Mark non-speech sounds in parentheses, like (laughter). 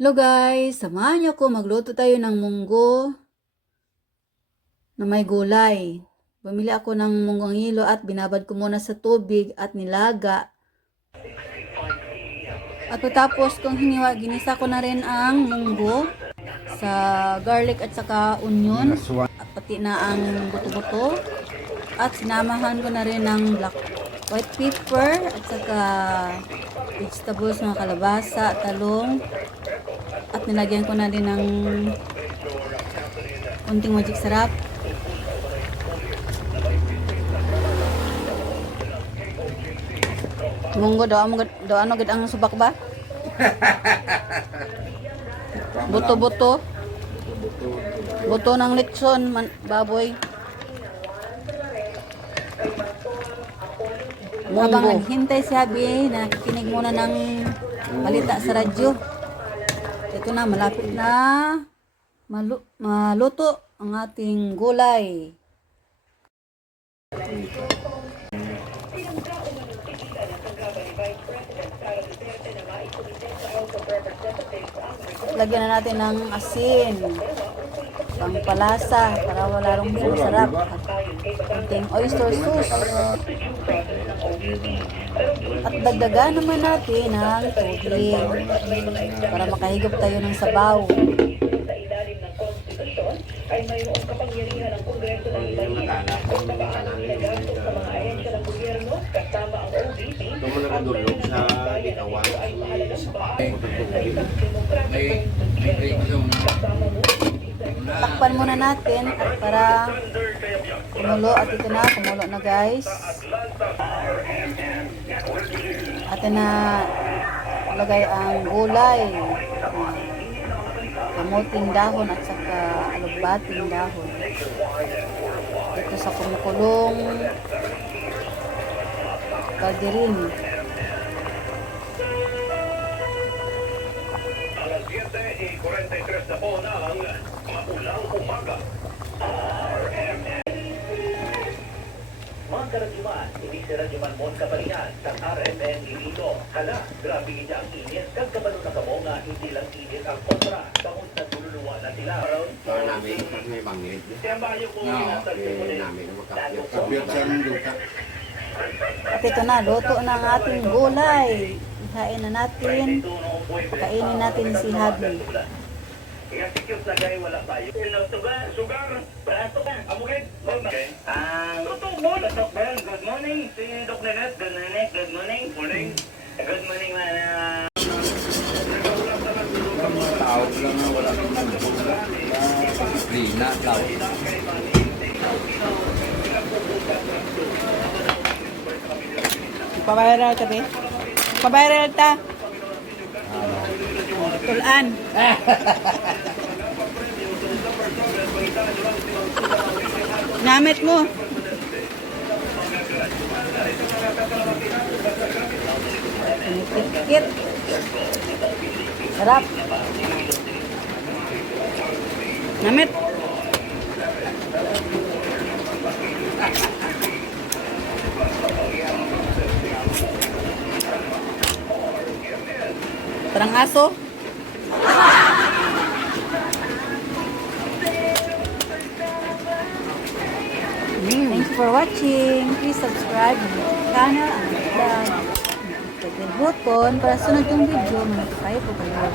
Hello guys, samahan niyo ko magluto tayo ng munggo na may gulay. Bumili ako ng munggong hilo at binabad ko muna sa tubig at nilaga. At pagtapos kong hiniwa, ginisa ko na rin ang munggo sa garlic at saka onion at pati na ang buto-buto. At sinamahan ko na rin ng black white pepper at saka vegetables mga kalabasa, talong, at nilagyan ko na din ng unting magic sarap. Munggo daw amo gid- daw ano gid ang subak ba? (laughs) Buto-buto. Buto ng lechon man, baboy. Habang naghintay si Habi, nakikinig muna ng balita sa radyo. Ito na, malapit na malu maluto ang ating gulay. Lagyan na natin ng asin, pangpalasa, para wala rin masarap. At konting oyster sauce. At dagdagan naman natin ng tubig para makahigop tayo ng sabaw. Ito mo nakadulog sa bitawan sa paa. May may break yung Takpan muna natin para kumulo at ito na, kumulo na guys. Atin na lagay ang gulay. Kamuting dahon at saka alugbating dahon. Ito sa kumukulong 7 y 43 na po ng maulang umaga. Mga karadyoman, hindi si Radyoman Mon Kapalingan sa RMN Ilito. Hala, grabe niya ang init. Kagkabalo na kamo nga hindi lang init ang kontra. Bangon na tululuwa na sila. Ito namin pag may bangit. Kaya bayo ko inasal ko din. namin makapiyot. Kapiyot siya ng duka. At ito na, luto na ang ating gulay. Ihain na natin. Pakainin natin si Habi. Kaya si Cute na gay wala tayo. Ilang sugar? Sugar? Barato ka? Amugid? Okay. Ang... Tutok mo! Tutok Bell, good morning. Si Doc Nenet, good morning. Good morning. Morning. Good morning, man. Tawag lang na wala kang Rina, tawag. Paviral ka, be? Paviral ta. Tulan. Namit mo. Pinikit. Sarap. Namit. Parang aso. Thanks for watching. Please subscribe to my channel and like the button para sunod yung video. Mag-notify po kayo.